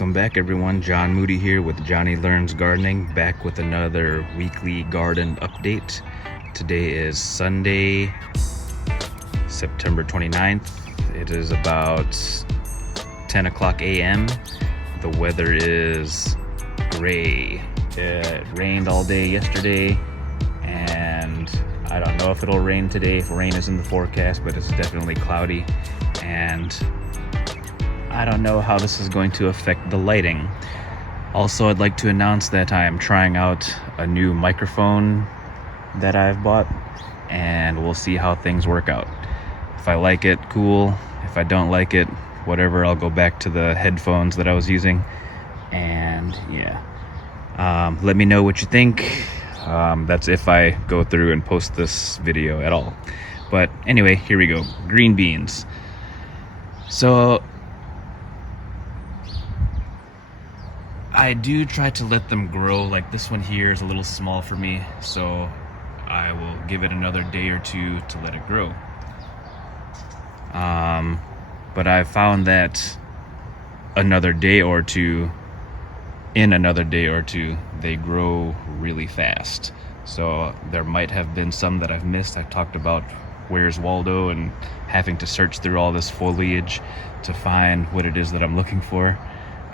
Welcome back everyone, John Moody here with Johnny Learns Gardening, back with another weekly garden update. Today is Sunday, September 29th. It is about 10 o'clock a.m. The weather is gray. It rained all day yesterday, and I don't know if it'll rain today, if rain is in the forecast, but it's definitely cloudy, and I don't know how this is going to affect the lighting. Also, I'd like to announce that I am trying out a new microphone that I've bought, and we'll see how things work out. If I like it, cool. If I don't like it, whatever, I'll go back to the headphones that I was using. And yeah, let me know what you think. That's if I go through and post this video at all. But anyway, here we go. Green beans. So I do try to let them grow. Like this one here is a little small for me, so I will give it another day or two to let it grow. But I've found that in another day or two, they grow really fast. So there might have been some that I've missed. I've talked about Where's Waldo and having to search through all this foliage to find what it is that I'm looking for.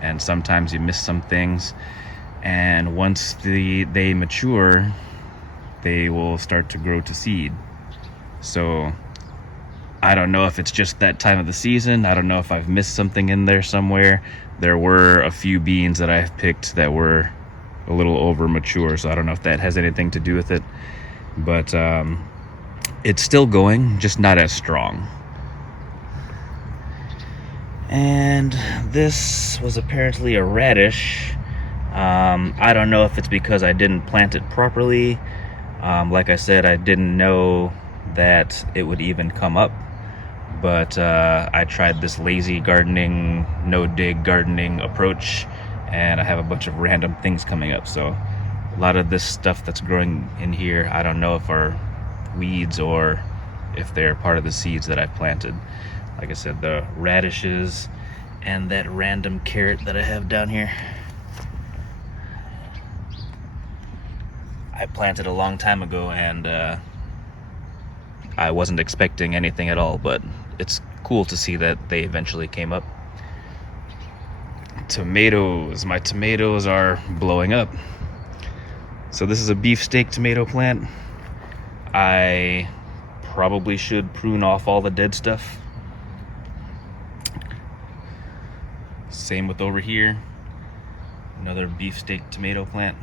And sometimes you miss some things, and once they mature, they will start to grow to seed. So I don't know if it's just that time of the season. I don't know if I've missed something in there somewhere. There were a few beans that I've picked that were a little over mature, so I don't know if that has anything to do with it, but it's still going, just not as strong. And this was apparently a radish. I don't know if it's because I didn't plant it properly. Like I said, I didn't know that it would even come up. But I tried this lazy gardening, no-dig gardening approach, and I have a bunch of random things coming up. So a lot of this stuff that's growing in here, I don't know if are weeds or if they're part of the seeds that I planted. Like I said, the radishes and that random carrot that I have down here, I planted a long time ago, and I wasn't expecting anything at all, but it's cool to see that they eventually came up. Tomatoes. My tomatoes are blowing up. So this is a beefsteak tomato plant. I probably should prune off all the dead stuff. Same with over here, another beefsteak tomato plant.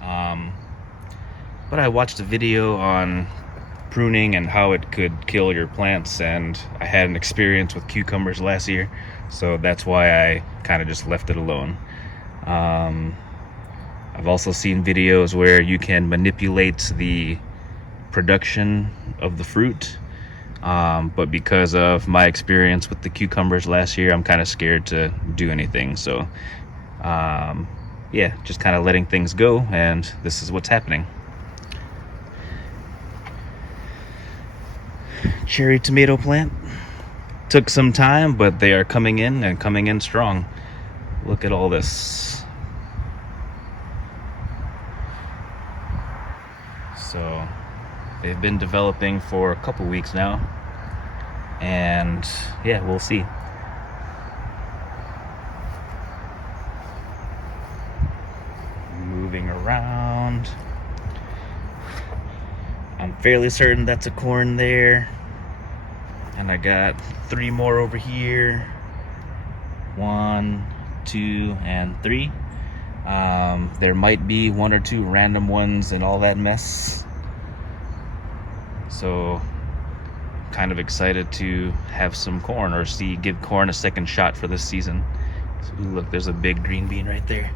But I watched a video on pruning and how it could kill your plants, and I had an experience with cucumbers last year, so that's why I kind of just left it alone. I've also seen videos where you can manipulate the production of the fruit. But because of my experience with the cucumbers last year, I'm kind of scared to do anything. So, yeah, just kind of letting things go, and this is what's happening. Cherry tomato plant. Took some time, but they are coming in, and coming in strong. Look at all this. So they've been developing for a couple weeks now, and yeah, we'll see. Moving around, I'm fairly certain that's a corn there, and I got 3 more over here. 1, 2, and 3. There might be 1 or 2 random ones and all that mess. So kind of excited to have some corn, or give corn a second shot for this season. So look, there's a big green bean right there.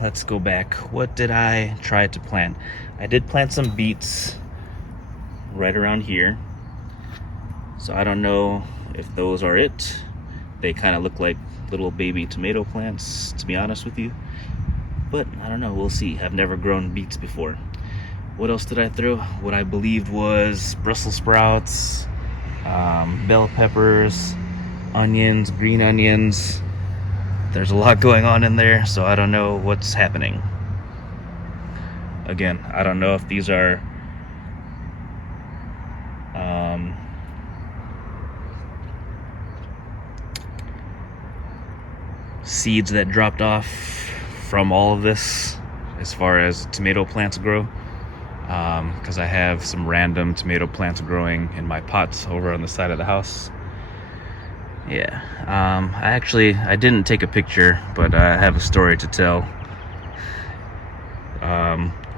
Let's go back. What did I try to plant? I did plant some beets right around here. So I don't know if those are it. They kind of look like little baby tomato plants, to be honest with you. But I don't know, we'll see. I've never grown beets before. What else did I throw? What I believed was Brussels sprouts, bell peppers, onions, green onions. There's a lot going on in there, so I don't know what's happening. Again, I don't know if these are seeds that dropped off from all of this as far as tomato plants grow, because I have some random tomato plants growing in my pots over on the side of the house. Yeah, I didn't take a picture, but I have a story to tell.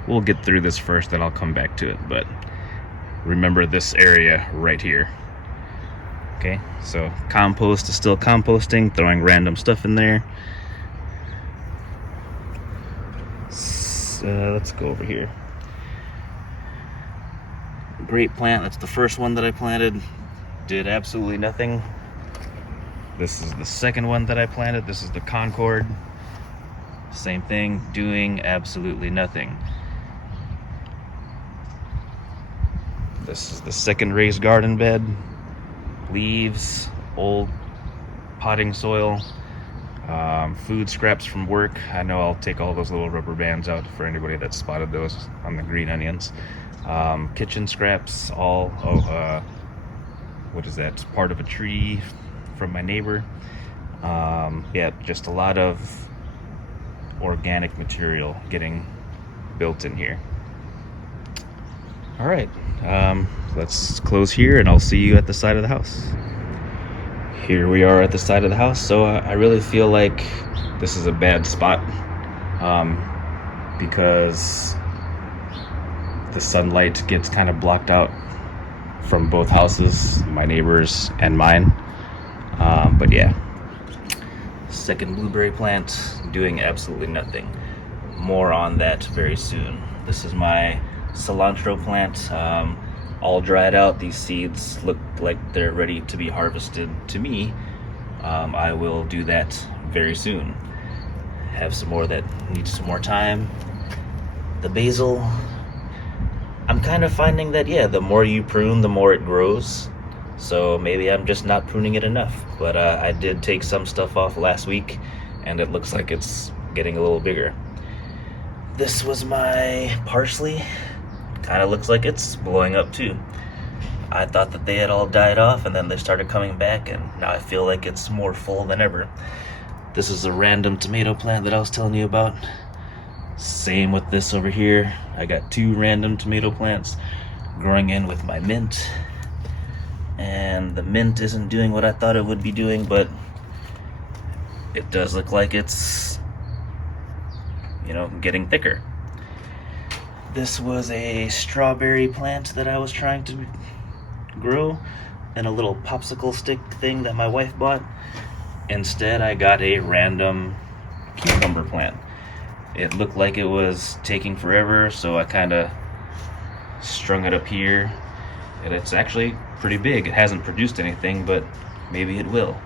We'll get through this first, then I'll come back to it, but remember this area right here. Okay, so compost is still composting, throwing random stuff in there. Let's go over here. Grape plant, that's the first one that I planted. Did absolutely nothing. This is the second one that I planted. This is the Concord. Same thing, doing absolutely nothing. This is the second raised garden bed. Leaves, old potting soil, food scraps from work. I know I'll take all those little rubber bands out for anybody that spotted those on the green onions. Kitchen scraps, what is that? Part of a tree from my neighbor. Yeah, just a lot of organic material getting built in here. All right, let's close here and I'll see you at the side of the house. Here we are at the side of the house. So I really feel like this is a bad spot because the sunlight gets kind of blocked out from both houses, my neighbors and mine. But yeah, second blueberry plant doing absolutely nothing. More on that very soon. This is my cilantro plant, all dried out. These seeds look like they're ready to be harvested to me. I will do that very soon. Have some more that need some more time. The basil, I'm kind of finding that, yeah, the more you prune, the more it grows. So maybe I'm just not pruning it enough. But I did take some stuff off last week and it looks like it's getting a little bigger. This was my parsley. Kind of looks like it's blowing up too. I thought that they had all died off and then they started coming back, and now I feel like it's more full than ever. This is a random tomato plant that I was telling you about. Same with this over here. I got two random tomato plants growing in with my mint, and the mint isn't doing what I thought it would be doing, but it does look like it's, getting thicker. This was a strawberry plant that I was trying to grow in a little popsicle stick thing that my wife bought. Instead, I got a random cucumber plant. It looked like it was taking forever, so I kind of strung it up here. And it's actually pretty big. It hasn't produced anything, but maybe it will.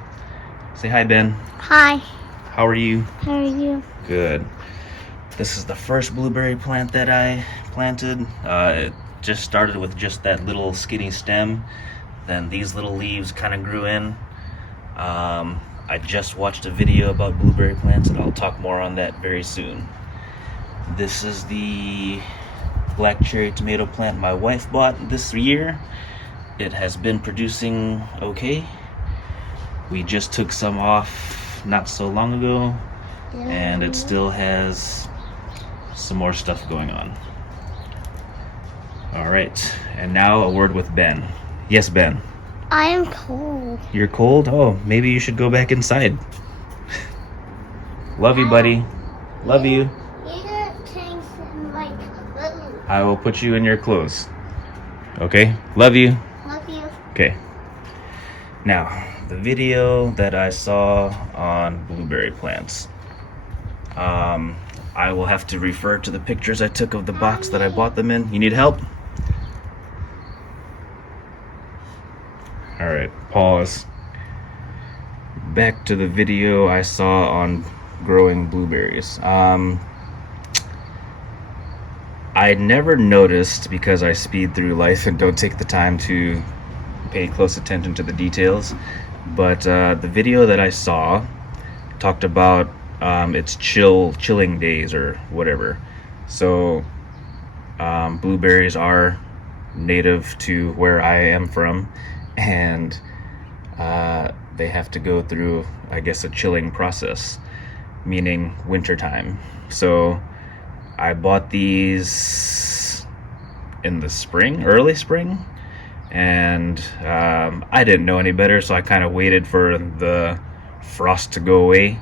Say hi, Ben. Hi. How are you? How are you? Good. This is the first blueberry plant that I planted. It just started with just that little skinny stem. Then these little leaves kind of grew in. I just watched a video about blueberry plants and I'll talk more on that very soon. This is the black cherry tomato plant my wife bought this year. It has been producing okay. We just took some off not so long ago, and it still has some more stuff going on. All right, and now a word with Ben. Yes, Ben. I am cold. You're cold? Oh, maybe you should go back inside. Love you, buddy. Love you. You didn't change my clothes. I will put you in your clothes. Okay? Love you. Love you. Okay. Now, the video that I saw on blueberry plants. I will have to refer to the pictures I took of the box that I bought them in. You need help? All right, pause. Back to the video I saw on growing blueberries. I never noticed, because I speed through life and don't take the time to pay close attention to the details. But the video that I saw talked about it's chilling days or whatever. So blueberries are native to where I am from, and they have to go through, I guess, a chilling process, meaning wintertime. So I bought these in the spring, early spring, and I didn't know any better, so I kind of waited for the frost to go away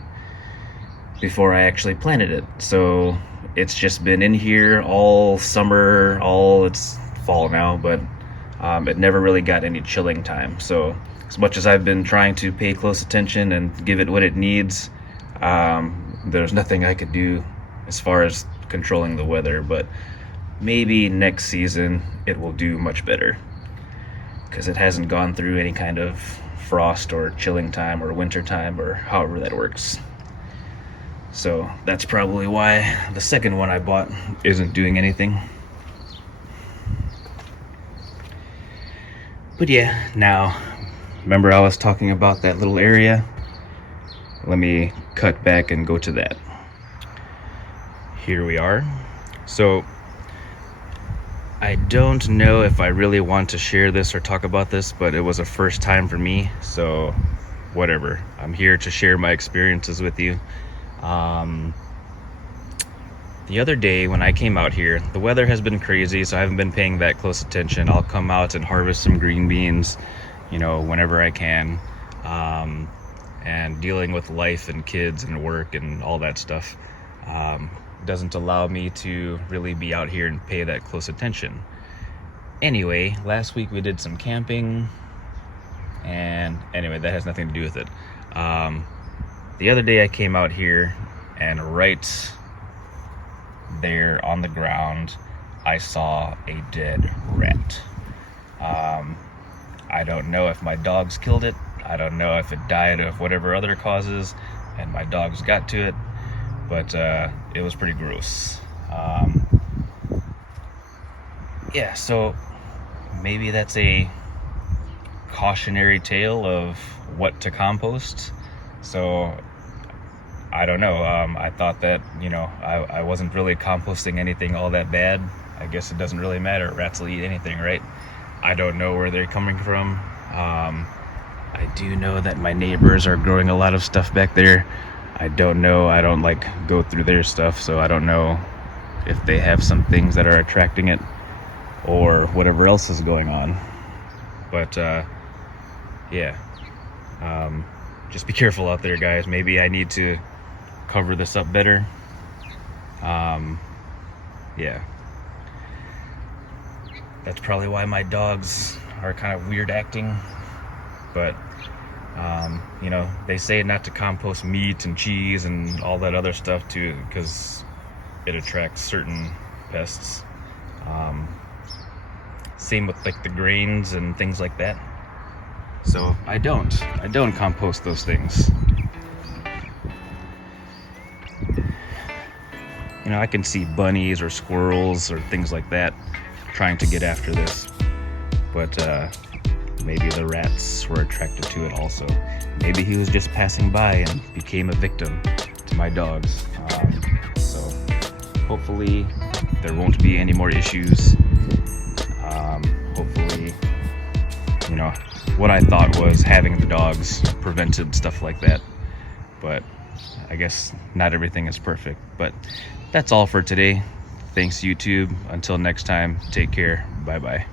before I actually planted it. So it's just been in here all summer, it's fall now, but it never really got any chilling time. So as much as I've been trying to pay close attention and give it what it needs, there's nothing I could do as far as controlling the weather. But maybe next season it will do much better, because it hasn't gone through any kind of frost or chilling time or winter time or however that works. So that's probably why the second one I bought isn't doing anything. But yeah, now, remember I was talking about that little area? Let me cut back and go to that. Here we are. So I don't know if I really want to share this or talk about this, but it was a first time for me, so whatever. I'm here to share my experiences with you. The other day when I came out here, the weather has been crazy, so I haven't been paying that close attention. I'll come out and harvest some green beans, whenever I can. And dealing with life and kids and work and all that stuff doesn't allow me to really be out here and pay that close attention. Anyway, last week we did some camping, and anyway, that has nothing to do with it. The other day I came out here, and right there on the ground I saw a dead rat. I don't know if my dogs killed it. I don't know if it died of whatever other causes and my dogs got to it, but it was pretty gross. Yeah, so maybe that's a cautionary tale of what to compost. So I don't know. I thought that, I wasn't really composting anything all that bad. I guess it doesn't really matter. Rats will eat anything, right? I don't know where they're coming from. I do know that my neighbors are growing a lot of stuff back there. I don't know. I don't go through their stuff, so I don't know if they have some things that are attracting it or whatever else is going on. But yeah, just be careful out there, guys. Maybe I need to cover this up better. Yeah, that's probably why my dogs are kind of weird acting. But they say not to compost meat and cheese and all that other stuff too, because it attracts certain pests. Same with the grains and things like that. So I don't compost those things. I can see bunnies or squirrels or things like that trying to get after this, but maybe the rats were attracted to it also. Maybe he was just passing by and became a victim to my dogs. So hopefully there won't be any more issues. Hopefully, what I thought was having the dogs prevented stuff like that. But I guess not everything is perfect. But that's all for today. Thanks, YouTube. Until next time, take care. Bye-bye.